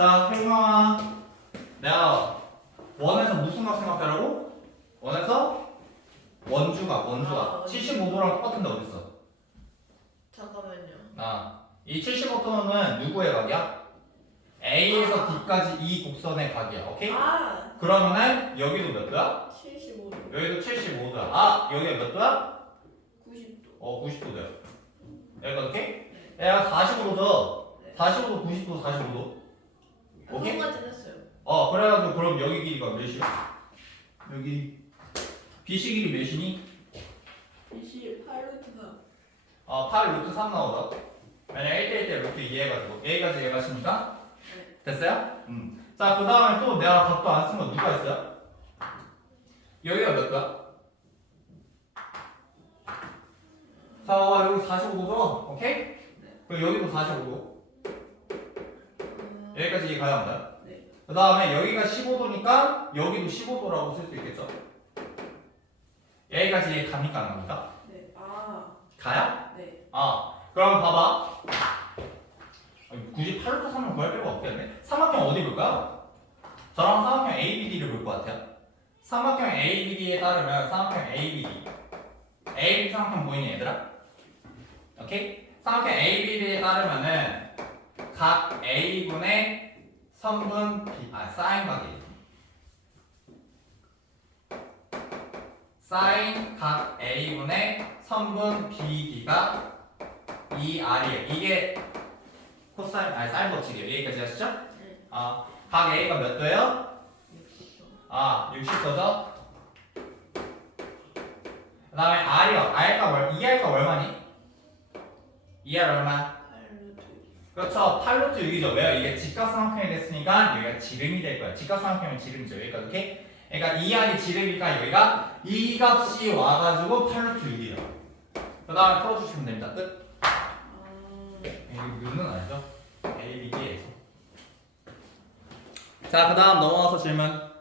자, 혜경아. 내가 원에서 무슨 각 생각하라고? 원에서 원주각, 원주각. 아, 원주. 75도랑 똑같은데 어딨어? 잠깐만요. 아, 이 75도는 누구의 각이야? A에서 아. D까지 이 곡선의 각이야. 오케이? 아, 그러면은 여기도 몇 도야? 75도. 여기도 75도야. 아, 여기가 몇 도야? 90도. 어, 90도야. 여기가 오케이? 얘가 45도죠? 네. 45도, 90도, 45도. 오케이? 어, 그래가지고 그럼 여기 길이가 몇이야? 여기 BC 길이 몇이니? 28 루트가 어, 8 루트 3 나오죠? 만약 1대1 때 루트 2 해가지고 A까지 얘가십니까? 네. 됐어요? 음. 자, 그 다음에 또 내가 각도 안 쓴 거 누가 있어요? 여기가 몇 도야? 자, 와, 여기 45도죠? 오케이? 그리고 여기도 45도. 음, 여기까지 이해가야 합니다. 네. 그 다음에 여기가 15도니까 여기도 15도라고 쓸 수 있겠죠? 여기까지 이해 갑니까? 안 갑니까? 네. 아, 가요? 네. 아, 그럼 봐봐. 아니, 굳이 8루트 3을 구할 필요가 없겠네. 삼각형 어디 볼까요? 저랑 삼각형 ABD를 볼 것 같아요. 삼각형 ABD에 따르면 삼각형 ABD. ABD 삼각형 보이니 얘들아? 오케이? 삼각형 ABD에 따르면은 각 A분의 선분 B, 아, 사인 각이. 사인 각 A분의 선분 BD가 2R이에요. 이게 코사인, 아니 사인 법칙이에요. 여기까지 하시죠? 네. 아, 각 A가 몇 도예요? 60도. 아, 60도죠? 그 다음에 R이요. R가 얼, 2R가 얼마니? 2R 얼마? 8루트. 그렇죠. 8루트 6이죠. 왜요? 이게 직각삼각형이 됐으니까 여기가 지름이 될 거야. 직각삼각형은 지름이죠. 여기까지 오케이? 그러니까 2R이 지름이니까 여기가 이 값이 와가지고 8루트 6이에요. 그 다음에 풀어주시면 됩니다. 끝. 아, 이거 는 아니죠? A, B, D에서. 자, 그 다음 넘어가서 질문.